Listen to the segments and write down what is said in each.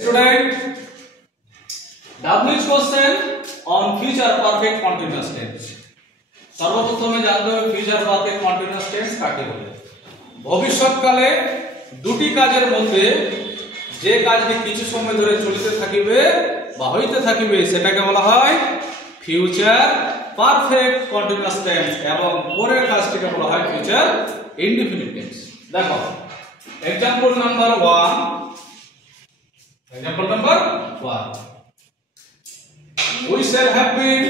Student, WH question on future perfect continuous tense. সর্বপ্রথমে জানতে হবে ফিউচার পারফেক্ট কন্টিনিউয়াস টেন্স কাকে বলে। ভবিষ্যৎকালে দুটি কাজের মধ্যে যে কাজটি কিছু সময় ধরে চলিতে থাকিবে বা হইতে থাকিবে সেটাকে বলা হয় ফিউচার পারফেক্ট কন্টিনিউয়াস টেন্স এবং পরের কাজটিকে বলা হয় ফিউচার ইনডিফিনিট টেন্স। দেখো example number 1, example number 1, we shall have been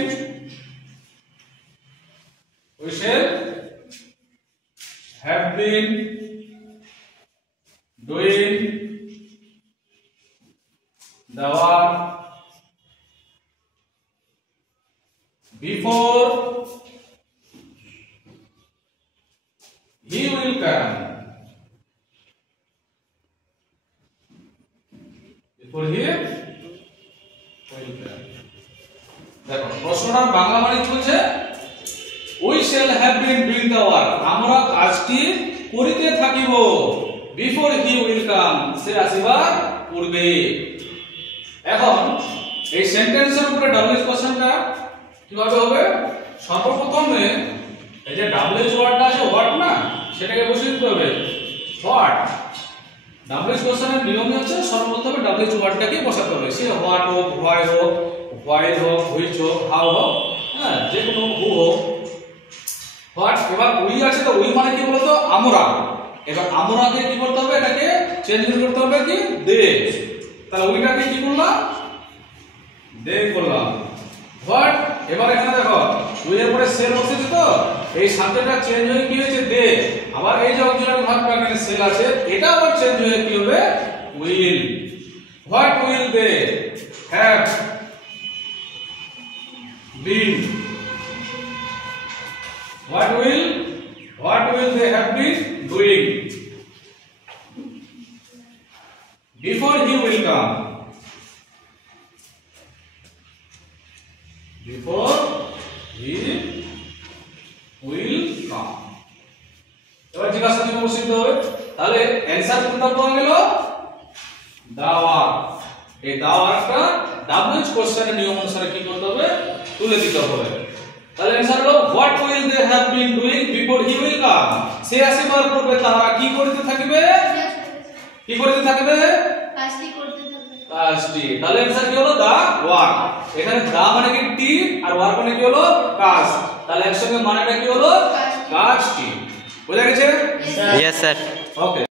doing the work before he will come. Before he will come. দেখো প্রশ্নটার বাংলা মানে কি বলছে? We shall have been doing the work. আমরা কাজটি করিতে থাকিব before he will come. সে আসিবার পূর্বে। এখন এই সেন্টেন্সের উপরে WH কোশ্চেনটা কিভাবে হবে? সর্বপ্রথমে এই যে WH ওয়ার্ডটা আছে হোয়াট না, সেটাকে বসিয়ে দিতে হবে হোয়াট। WH কোশ্চেনের নিয়ম হচ্ছে সর্বপ্রথমে WH ওয়ার্ডটাকে বসাতে হবে। সে হোয়াট হোক, হোয়াই হোক, হোয়াইল হোক, হুইচ হোক, হাউ হোক, হ্যাঁ যে কোনো হু হোক। হোয়াট এবার উই আছে তো উই মানে কি বলতো আমরা। এবার আমরাকে কি করতে হবে? এটাকে চেঞ্জ করতে হবে কি দে। তাহলে উইটাকে কি করলাম? দে করলাম। হোয়াট এবার এখানে দেখো উই এর পরে সেল বসেছে তো এই সাবজেক্টটা চেঞ্জ হয়ে কি হয়েছে দে। আবার এই যে অক্সিলারি ভার্বটা এখানে সেল আছে এটা আবার চেঞ্জ হয়ে কি হবে will. What will they have been? What will they have been doing before he will come? Before he will come. এবার জিজ্ঞাসা চিহ্ন বসিয়ে হবে। তাহলে অ্যানসার কোনটা পাওয়া গেল? দাওয়া। এই দাওয়াটা WH কোশ্চেনের নিয়ম অনুসারে কি করতে হবে? তুলে দিতে হবে। তাহলে অ্যানসার হলো what will they have been doing before he will come? সে আসিবার পূর্বে তারা কি করতে থাকিবে? কি করতে থাকবে? কাজটি করতে থাকবে। কাজটি। তাহলে অ্যানসার কি হলো? The work. এখানে দা মানে কি টি আর ওয়ার্ক মানে কি হলো? কাজ। তাহলে একসঙ্গে মানেটা কি হলো? কাজটি। বুঝা গেছে? Yes sir. ওকে।